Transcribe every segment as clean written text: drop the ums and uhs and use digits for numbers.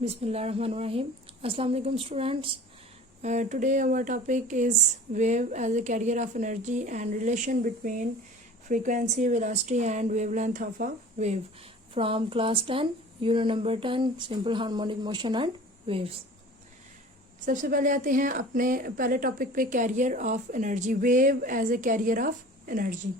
Bismillahirrahmanirrahim. Assalamu alaikum students. Today our topic is wave as a carrier of energy and relation between frequency, velocity and wavelength of a wave from class 10, unit number 10, simple harmonic motion and waves. सबसे पहले आते हैं अपने पहले topic पे carrier of energy, wave as a carrier of energy.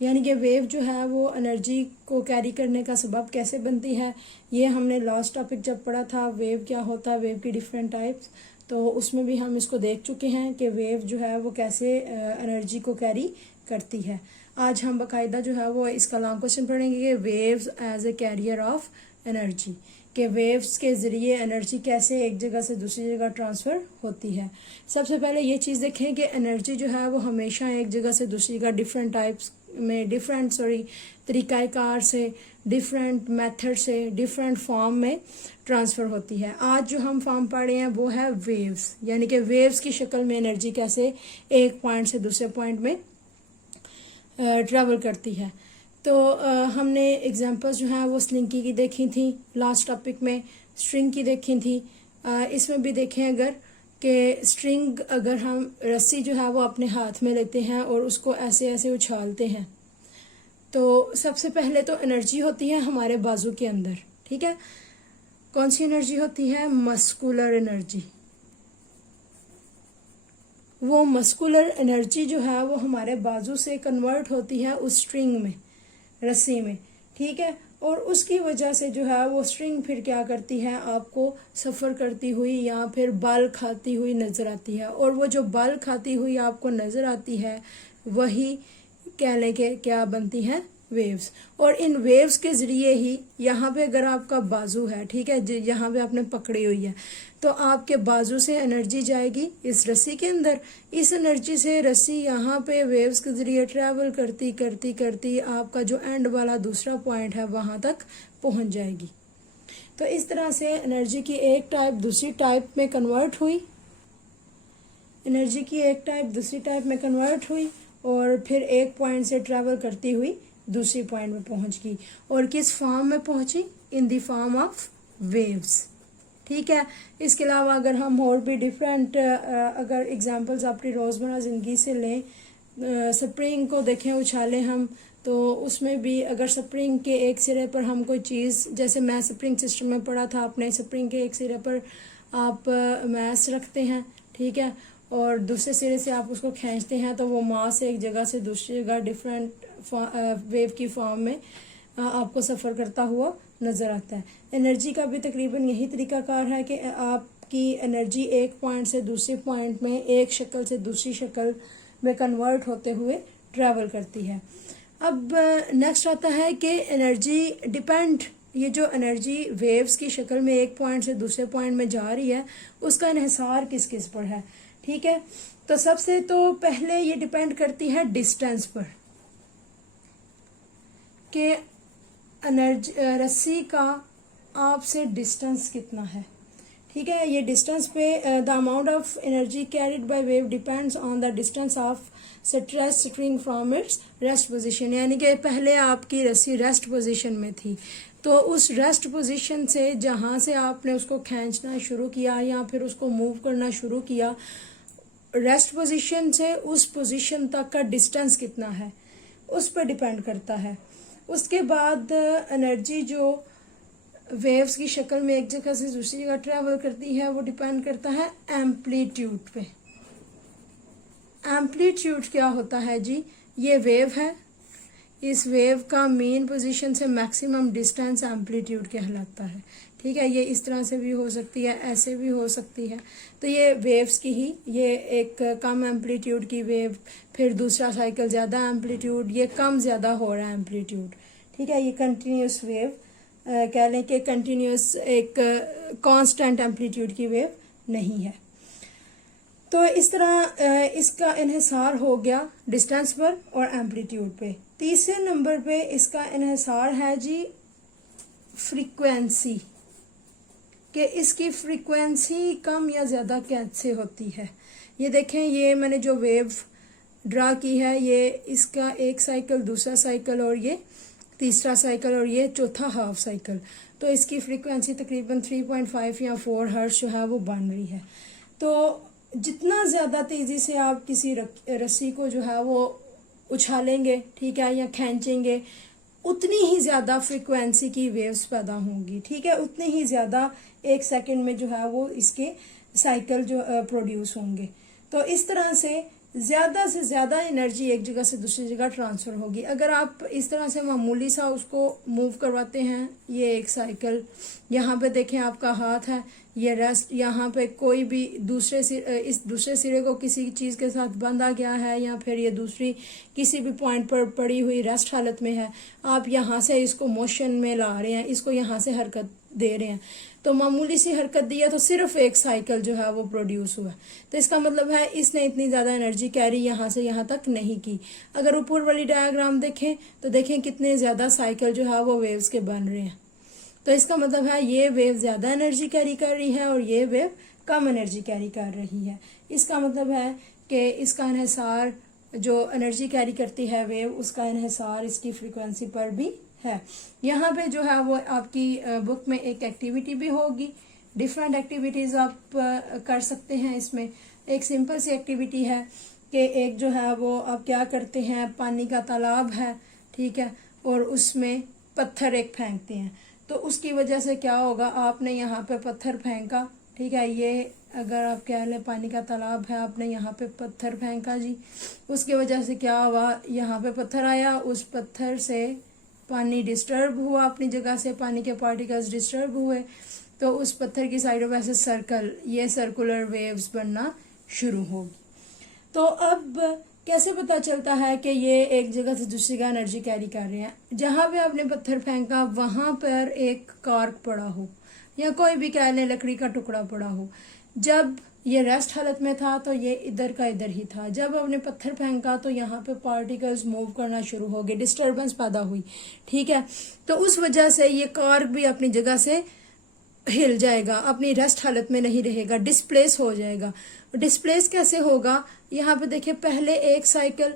यानी कि wave जो है वो एनर्जी को कैरी करने का सबब कैसे बनती है, ये हमने लास्ट टॉपिक जब पढ़ा था वेव क्या होता है, वेव की डिफरेंट टाइप्स, तो उसमें भी हम इसको देख चुके हैं कि वेव जो है वो कैसे एनर्जी को कैरी करती है। आज हम बाकायदा जो है वो इसका लॉन्ग क्वेश्चन पढ़ेंगे कि waves as a carrier of energy, कि वेव्स के ज़रिए एनर्जी कैसे एक जगह से दूसरी जगह ट्रांसफ़र होती है। सबसे पहले ये चीज़ देखें कि एनर्जी जो है वो हमेशा एक जगह से दूसरी जगह डिफरेंट टाइप्स में तरीक़ाकार से, डिफरेंट मेथड से, डिफरेंट फॉर्म में ट्रांसफ़र होती है। आज जो हम फॉर्म पढ़ रहे हैं वो है वेव्स, यानी कि वेव्स की शक्ल में एनर्जी कैसे एक पॉइंट से दूसरे पॉइंट में ट्रैवल करती है। तो हमने एग्जांपल्स जो हैं वो स्लिंकी की देखी थी, लास्ट टॉपिक में स्ट्रिंग की देखी थी। इसमें भी देखें अगर कि स्ट्रिंग, अगर हम रस्सी जो है वो अपने हाथ में लेते हैं और उसको ऐसे ऐसे उछालते हैं, तो सबसे पहले तो एनर्जी होती है हमारे बाजू के अंदर। ठीक है, कौन सी एनर्जी होती है? Muscular energy. वो मस्कुलर एनर्जी जो है वो हमारे बाजू से कन्वर्ट होती है उस स्ट्रिंग में, रस्सी में। ठीक है, और उसकी वजह से जो है वो स्ट्रिंग फिर क्या करती है, आपको सफ़र करती हुई या फिर बल खाती हुई नज़र आती है। और वो जो बल खाती हुई आपको नज़र आती है वही कह लें कि क्या बनती है, वेव्स। और इन वेव्स के ज़रिए ही यहाँ पे अगर आपका बाजू है, ठीक है, यहाँ पे आपने पकड़ी हुई है, तो आपके बाजू से एनर्जी जाएगी इस रस्सी के अंदर। इस एनर्जी से रस्सी यहाँ पे वेव्स के ज़रिए ट्रैवल करती करती करती आपका जो एंड वाला दूसरा पॉइंट है वहाँ तक पहुँच जाएगी। तो इस तरह से एनर्जी की एक टाइप दूसरी टाइप में कन्वर्ट हुई, एनर्जी की एक टाइप दूसरी टाइप में कन्वर्ट हुई और फिर एक पॉइंट से ट्रैवल करती हुई दूसरी पॉइंट में पहुंच गई। और किस फॉर्म में पहुंची? In the form of waves. ठीक है, इसके अलावा अगर हम और भी डिफरेंट अगर एग्जांपल्स अपनी रोज़मर्रा ज़िंदगी से लें, स्प्रिंग को देखें, उछालें हम, तो उसमें भी अगर स्प्रिंग के एक सिरे पर हम कोई चीज़, जैसे मैं स्प्रिंग सिस्टम में पढ़ा था, अपने स्प्रिंग के एक सिरे पर आप मैस रखते हैं, ठीक है, और दूसरे सिरे से आप उसको खींचते हैं, तो वो मास एक जगह से दूसरी जगह डिफरेंट वेव की फॉर्म में आपको सफ़र करता हुआ नज़र आता है। एनर्जी का भी तकरीबन यही तरीकाकार है कि आपकी एनर्जी एक पॉइंट से दूसरे पॉइंट में एक शक्ल से दूसरी शक्ल में कन्वर्ट होते हुए ट्रैवल करती है। अब नेक्स्ट आता है कि एनर्जी डिपेंड, ये जो एनर्जी वेव्स की शक्ल में एक पॉइंट से दूसरे पॉइंट में जा रही है उसका इन्हिसार किस किस पर है। ठीक है, तो सबसे तो पहले ये डिपेंड करती है डिस्टेंस पर, कि एनर्जी रस्सी का आपसे डिस्टेंस कितना है। ठीक है, ये डिस्टेंस पे the amount of energy carried by wave depends on the distance of stress string from its rest position. यानी कि पहले आपकी रस्सी रेस्ट पोजीशन में थी, तो उस रेस्ट पोजीशन से जहाँ से आपने उसको खींचना शुरू किया या फिर उसको मूव करना शुरू किया, रेस्ट पोजीशन से उस पोजीशन तक का डिस्टेंस कितना है उस पर डिपेंड करता है। उसके बाद एनर्जी जो वेव्स की शक्ल में एक जगह से दूसरी जगह ट्रैवल करती है वो डिपेंड करता है एम्पलीट्यूड पे। एम्पलीट्यूड क्या होता है जी? ये वेव है, इस वेव का मेन पोजीशन से मैक्सिमम डिस्टेंस एम्पलीट्यूड कहलाता है। ठीक है, ये इस तरह से भी हो सकती है, ऐसे भी हो सकती है। तो ये वेव्स की ही, ये एक कम एम्पलीट्यूड की वेव, फिर दूसरा साइकिल ज़्यादा एम्पलीट्यूड, ये कम ज़्यादा हो रहा है एम्पलीट्यूड। ठीक है, ये कंटिन्यूस वेव कह लें कि कंटिन्यूस एक कांस्टेंट एम्पलीट्यूड की वेव नहीं है। तो इस तरह इसका इन्हिसार हो गया डिस्टेंस पर और एम्पलीट्यूड पे। तीसरे नंबर पे इसका इन्हिसार है जी फ्रीक्वेंसी, कि इसकी फ्रीक्वेंसी कम या ज़्यादा कैसे होती है। ये देखें, ये मैंने जो वेव ड्रा की है, ये इसका एक साइकिल दूसरा साइकिल और ये तीसरा साइकिल और ये चौथा हाफ साइकिल। तो इसकी फ्रीक्वेंसी तकरीबन 3.5 या 4 हर्ट्ज जो है वो बन रही है। तो जितना ज़्यादा तेज़ी से आप किसी रस्सी को जो है वो उछालेंगे, ठीक है, या खींचेंगे, उतनी ही ज़्यादा फ्रीक्वेंसी की वेव्स पैदा होंगी, ठीक है, उतने ही ज़्यादा 1 सेकंड में जो है वो इसके साइकिल जो प्रोड्यूस होंगे। तो इस तरह से ज़्यादा एनर्जी एक जगह से दूसरी जगह ट्रांसफ़र होगी। अगर आप इस तरह से मामूली सा उसको मूव करवाते हैं, ये एक साइकिल, यहाँ पे देखें आपका हाथ है, ये रेस्ट, यहाँ पे कोई भी इस दूसरे सिरे को किसी चीज़ के साथ बांधा गया है या फिर ये दूसरी किसी भी पॉइंट पर पड़ी हुई रेस्ट हालत में है, आप यहाँ से इसको मोशन में ला रहे हैं, इसको यहाँ से हरकत दे रहे हैं, तो मामूली सी हरकत दी है तो सिर्फ एक साइकिल जो है वो प्रोड्यूस हुआ। तो इसका मतलब है इसने इतनी ज़्यादा एनर्जी कैरी यहाँ से यहाँ तक नहीं की। अगर ऊपर वाली डायग्राम देखें तो देखें कितने ज़्यादा साइकिल जो है वो वेव्स के बन रहे हैं। तो इसका मतलब है ये वेव ज़्यादा एनर्जी कैरी कर रही है और ये वेव कम एनर्जी कैरी कर रही है। इसका मतलब है कि इसका इन्हिसार, जो एनर्जी कैरी करती है वेव, उसका इन्हिसार इसकी फ्रीक्वेंसी पर भी है। यहाँ पे जो है वो आपकी बुक में एक एक्टिविटी भी होगी, डिफरेंट एक्टिविटीज़ आप कर सकते हैं। इसमें एक सिंपल सी एक्टिविटी है कि एक जो है वो आप क्या करते हैं, पानी का तालाब है, ठीक है, और उसमें पत्थर एक फेंकते हैं। तो उसकी वजह से क्या होगा, आपने यहाँ पे पत्थर फेंका, ठीक है, ये अगर आप कह लें पानी का तालाब है, आपने यहाँ पे पत्थर फेंका जी, उसकी वजह से क्या हुआ, यहाँ पे पत्थर आया, उस पत्थर से पानी डिस्टर्ब हुआ अपनी जगह से, पानी के पार्टिकल्स डिस्टर्ब हुए, तो उस पत्थर की साइडों में से सर्कल, ये सर्कुलर वेव्स बनना शुरू होगी। तो अब कैसे पता चलता है कि ये एक जगह से दूसरी जगह एनर्जी कैरी कर रहे हैं? जहाँ पे आपने पत्थर फेंका वहाँ पर एक कॉर्क पड़ा हो या कोई भी कह लें लकड़ी का टुकड़ा पड़ा हो। जब ये रेस्ट हालत में था तो ये इधर का इधर ही था। जब आपने पत्थर फेंका तो यहाँ पे पार्टिकल्स मूव करना शुरू हो गए, डिस्टर्बेंस पैदा हुई, ठीक है। तो उस वजह से ये कॉर्क भी अपनी जगह से हिल जाएगा, अपनी रेस्ट हालत में नहीं रहेगा, डिस्प्लेस हो जाएगा। डिस्प्लेस कैसे होगा, यहाँ पे देखिए, पहले एक साइकिल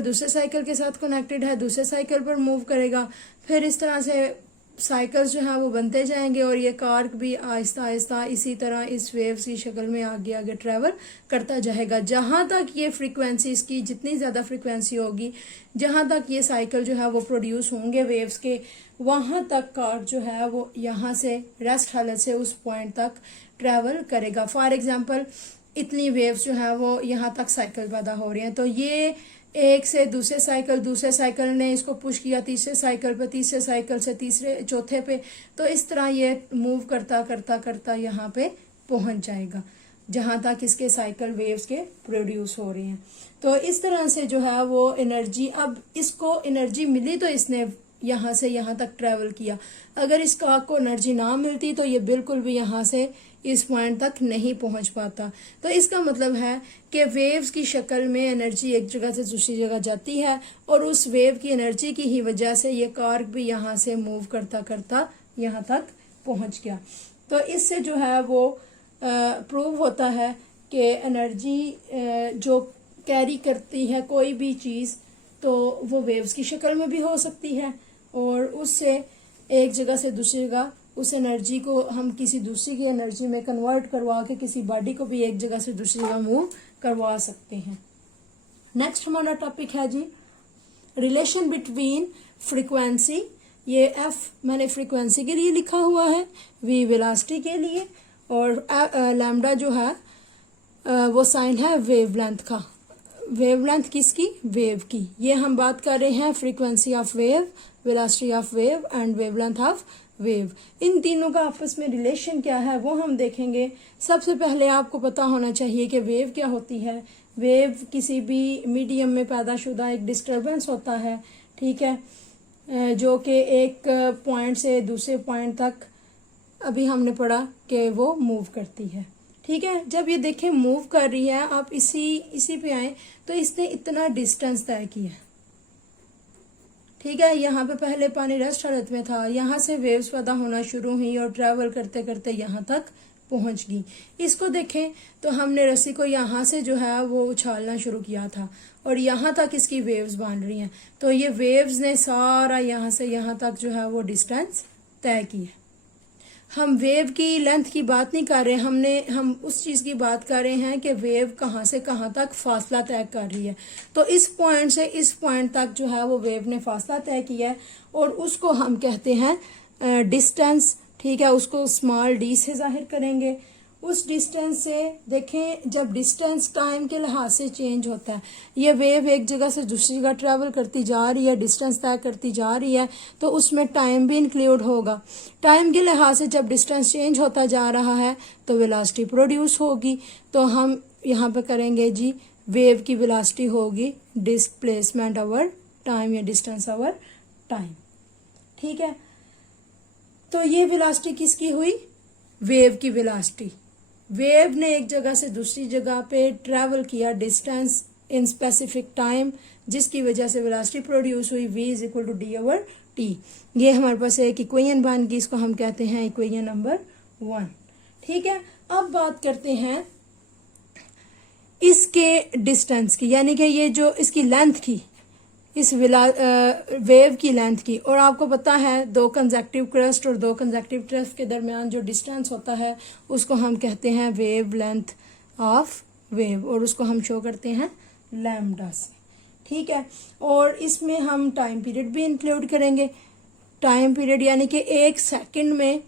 दूसरे साइकिल के साथ कनेक्टेड है, दूसरे साइकिल पर मूव करेगा, फिर इस तरह से साइकिल्स जो है वो बनते जाएंगे और ये कॉर्क भी आहिस्ता आहिस्ता इसी तरह इस वेव्स की शक्ल में आगे आगे ट्रेवल करता जाएगा। जहाँ तक ये फ्रीक्वेंसी, इसकी जितनी ज़्यादा फ्रीक्वेंसी होगी, जहाँ तक ये साइकिल जो है वो प्रोड्यूस होंगे वेव्स के, वहाँ तक कॉर्क जो है वो यहाँ से रेस्ट हालत से उस पॉइंट तक ट्रेवल करेगा। फॉर एग्जाम्पल, इतनी वेव्स जो है वो यहाँ तक साइकिल पैदा हो रही हैं, तो ये एक से दूसरे साइकिल ने इसको पुश किया तीसरे साइकिल पे, तीसरे साइकिल से तीसरे चौथे पे, तो इस तरह ये मूव करता करता करता यहाँ पे पहुंच जाएगा जहाँ तक इसके साइकिल वेव्स के प्रोड्यूस हो रहे हैं। तो इस तरह से जो है वो एनर्जी, अब इसको एनर्जी मिली तो इसने यहाँ से यहाँ तक ट्रेवल किया। अगर इस कॉर्क को एनर्जी ना मिलती तो ये बिल्कुल भी यहाँ से इस पॉइंट तक नहीं पहुंच पाता। तो इसका मतलब है कि वेव्स की शक्ल में एनर्जी एक जगह से दूसरी जगह जाती है और उस वेव की एनर्जी की ही वजह से ये कॉर्क भी यहाँ से मूव करता करता यहाँ तक पहुंच गया। तो इससे जो है वो प्रूव होता है कि एनर्जी जो कैरी करती है कोई भी चीज़, तो वो वेव्स की शक्ल में भी हो सकती है और उससे एक जगह से दूसरी जगह उस एनर्जी को हम किसी दूसरी की एनर्जी में कन्वर्ट करवा के किसी बॉडी को भी एक जगह से दूसरी जगह मूव करवा सकते हैं। नेक्स्ट हमारा टॉपिक है जी रिलेशन बिटवीन फ्रीक्वेंसी। ये एफ मैंने फ्रीक्वेंसी के लिए लिखा हुआ है, वी वेलोसिटी के लिए, और लैम्डा जो है वो साइन है वेवलेंथ का। वेवलेंथ किसकी? वेव की। ये हम बात कर रहे हैं frequency of wave, velocity of wave and wavelength of wave. इन तीनों का आपस में रिलेशन क्या है वो हम देखेंगे। सबसे पहले आपको पता होना चाहिए कि वेव क्या होती है। वेव किसी भी मीडियम में पैदाशुदा एक डिस्टर्बेंस होता है, ठीक है, जो कि एक पॉइंट से दूसरे पॉइंट तक अभी हमने पढ़ा कि वो मूव करती है, ठीक है। जब ये देखें मूव कर रही है, आप इसी पे आए तो इसने इतना डिस्टेंस तय किया, ठीक है। यहाँ पे पहले पानी रेस्ट हालत में था, यहाँ से वेव्स पैदा होना शुरू हुई और ट्रैवल करते करते यहाँ तक पहुँच गई। इसको देखें तो हमने रस्सी को यहाँ से जो है वो उछालना शुरू किया था और यहाँ तक इसकी वेव्स बन रही हैं। तो ये वेव्स ने सारा यहाँ से यहाँ तक जो है वो डिस्टेंस तय की है। हम वेव की लेंथ की बात नहीं कर रहे, हम उस चीज़ की बात कर रहे हैं कि वेव कहाँ से कहाँ तक फासला तय कर रही है। तो इस पॉइंट से इस पॉइंट तक जो है वो वेव ने फासला तय किया है और उसको हम कहते हैं डिस्टेंस। ठीक है, उसको स्मॉल डी से जाहिर करेंगे। उस डिस्टेंस से देखें, जब डिस्टेंस टाइम के लिहाज से चेंज होता है, ये वेव एक जगह से दूसरी जगह ट्रैवल करती जा रही है, डिस्टेंस तय करती जा रही है, तो उसमें टाइम भी इंक्लूड होगा। टाइम के लिहाज से जब डिस्टेंस चेंज होता जा रहा है तो वेलोसिटी प्रोड्यूस होगी। तो हम यहाँ पे करेंगे जी, वेव की वेलोसिटी होगी डिस्प्लेसमेंट ओवर टाइम या डिस्टेंस ओवर टाइम। ठीक है, तो ये वेलोसिटी किसकी हुई? वेव की वेलोसिटी। वेव ने एक जगह से दूसरी जगह पे ट्रैवल किया डिस्टेंस इन स्पेसिफिक टाइम, जिसकी वजह से वेलोसिटी प्रोड्यूस हुई v is equal to d over t. ये हमारे पास एक इक्वेशन बन गई, इसको हम कहते हैं इक्वेशन नंबर 1। ठीक है, अब बात करते हैं इसके डिस्टेंस की, यानी कि ये जो इसकी लेंथ की, इस वेव की लेंथ की। और आपको पता है दो कंजेक्टिव क्रस्ट और दो कंजेक्टिव क्रस्ट के दरमियान जो डिस्टेंस होता है उसको हम कहते हैं वेव लेंथ ऑफ वेव, और उसको हम शो करते हैं लैम्डा से। ठीक है, और इसमें हम टाइम पीरियड भी इंक्लूड करेंगे। टाइम पीरियड यानी कि एक सेकंड में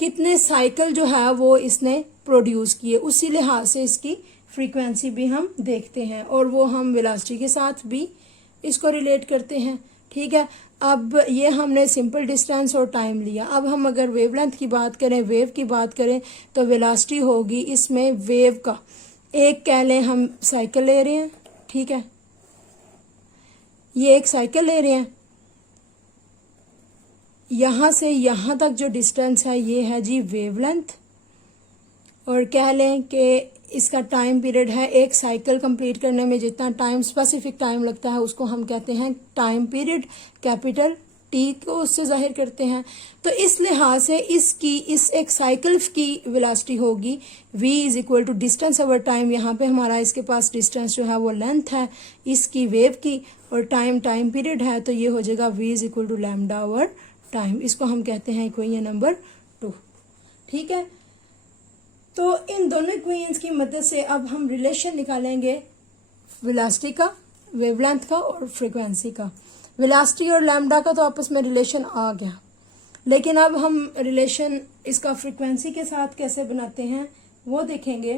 कितने साइकिल जो है वो इसने प्रोड्यूस किए, उसी लिहाज से इसकी फ्रीक्वेंसी भी हम देखते हैं, और वो हम वेलोसिटी के साथ भी इसको रिलेट करते हैं। ठीक है, अब ये हमने सिंपल डिस्टेंस और टाइम लिया। अब हम अगर वेवलेंथ की बात करें, वेव की बात करें, तो वेलोसिटी होगी इसमें वेव का, एक कह लें हम साइकिल ले रहे हैं। ठीक है, ये एक साइकिल ले रहे हैं, यहाँ से यहाँ तक जो डिस्टेंस है ये है जी वेवलेंथ, और कह लें कि इसका टाइम पीरियड है, एक साइकिल कंप्लीट करने में जितना टाइम स्पेसिफिक टाइम लगता है उसको हम कहते हैं टाइम पीरियड, कैपिटल टी को उससे जाहिर करते हैं। तो इस लिहाज से इसकी इस एक साइकिल की वेलोसिटी होगी v is equal to distance over time. यहाँ पे हमारा इसके पास डिस्टेंस जो है वो लेंथ है इसकी वेव की, और टाइम पीरियड है, तो ये हो जाएगा v is equal to lambda over time. इसको हम कहते हैं इक्वेशन नंबर 2। ठीक है, तो इन दोनों इक्वेशंस की मदद से अब हम रिलेशन निकालेंगे वेलोसिटी का, वेवलेंथ का और फ्रीक्वेंसी का। वेलोसिटी और लैम्डा का तो आपस में रिलेशन आ गया, लेकिन अब हम रिलेशन इसका फ्रीक्वेंसी के साथ कैसे बनाते हैं वो देखेंगे।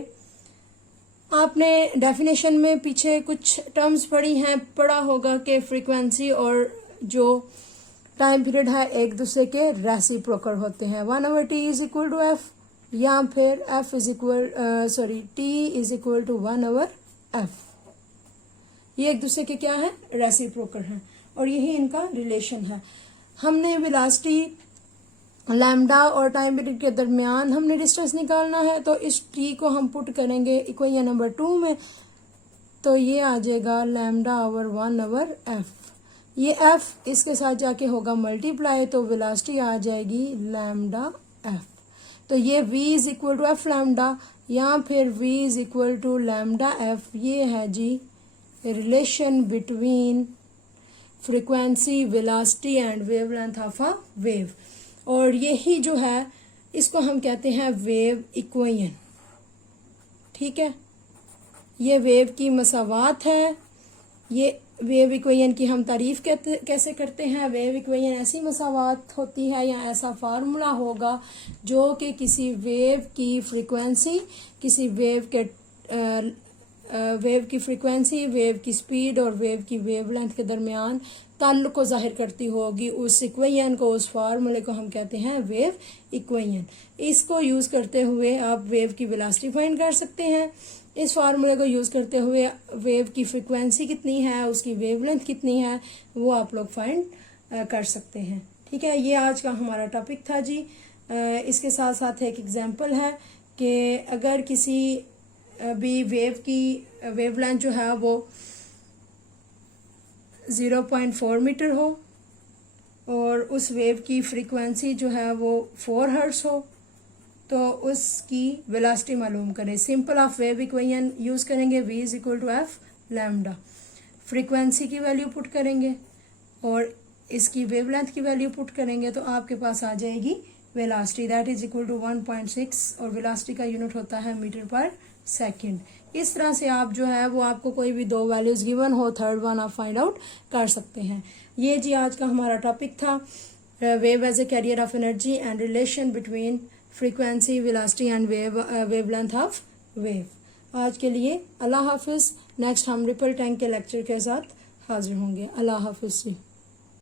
आपने डेफिनेशन में पीछे कुछ टर्म्स पढ़ा होगा कि फ्रीक्वेंसी और जो टाइम पीरियड है एक दूसरे के रेसिप्रोकल होते हैं। 1/t is equal to F, या फिर f is equal t is equal to 1/f। ये एक दूसरे के क्या है? रेसिप्रोकल हैं, और यही इनका रिलेशन है। हमने वेलोसिटी, लैम्डा और टाइम पीरियड के दरमियान हमने डिस्टेंस निकालना है, तो इस t को हम पुट करेंगे इक्वेशन नंबर 2 में, तो ये आ जाएगा लैम्डा ओवर 1/f। ये f इसके साथ जाके होगा मल्टीप्लाई, तो वेलोसिटी आ जाएगी लैम्डा f। तो ये v is equal to F lambda या फिर v is equal to lambda F. ये है जी relation between frequency, velocity and wavelength of a wave, और यही जो है इसको हम कहते हैं वेव इक्वेशन। ठीक है, ये वेव की मसावात है। ये वेव इक्वेशन की हम तारीफ कैसे करते हैं? वेव इक्वेशन ऐसी मसावात होती है या ऐसा फार्मूला होगा जो कि किसी वेव की फ्रीक्वेंसी, किसी वेव की फ्रीक्वेंसी, वेव की स्पीड और वेव की वेवलेंथ के दरमियान ताल्लुक को जाहिर करती होगी। उस इक्वेशन को, उस फार्मूले को हम कहते हैं वेव इक्वेशन। इसको यूज़ करते हुए आप वेव की वेलोसिटी फाइंड कर सकते हैं। इस फार्मूले को यूज़ करते हुए वेव की फ्रीक्वेंसी कितनी है, उसकी वेवलेंथ कितनी है, वो आप लोग फाइंड कर सकते हैं। ठीक है, ये आज का हमारा टॉपिक था जी। इसके साथ साथ एक एग्जांपल है कि अगर किसी भी वेव की वेवलेंथ जो है वो 0.4 मीटर हो और उस वेव की फ्रीक्वेंसी जो है वो 4 हर्ट्ज हो, तो उसकी वेलोसिटी मालूम करें। Simple of wave equation use करेंगे, v is equal to F lambda. Frequency की वैल्यू पुट करेंगे और इसकी वेवलेंथ की वैल्यू पुट करेंगे तो आपके पास आ जाएगी velocity, that is equal to 1.6 और वेलोसिटी का यूनिट होता है मीटर पर सेकंड। इस तरह से आप जो है वो आपको कोई भी दो वैल्यूज गिवन हो, थर्ड वन आप फाइंड आउट कर सकते हैं। ये जी आज का हमारा टॉपिक था, wave as a carrier of energy and relation between frequency, velocity and wavelength of wave. आज के लिए अल्लाह हाफिज। नेक्स्ट हम रिपल टैंक के लेक्चर के साथ हाजिर होंगे। अल्लाह हाफिज।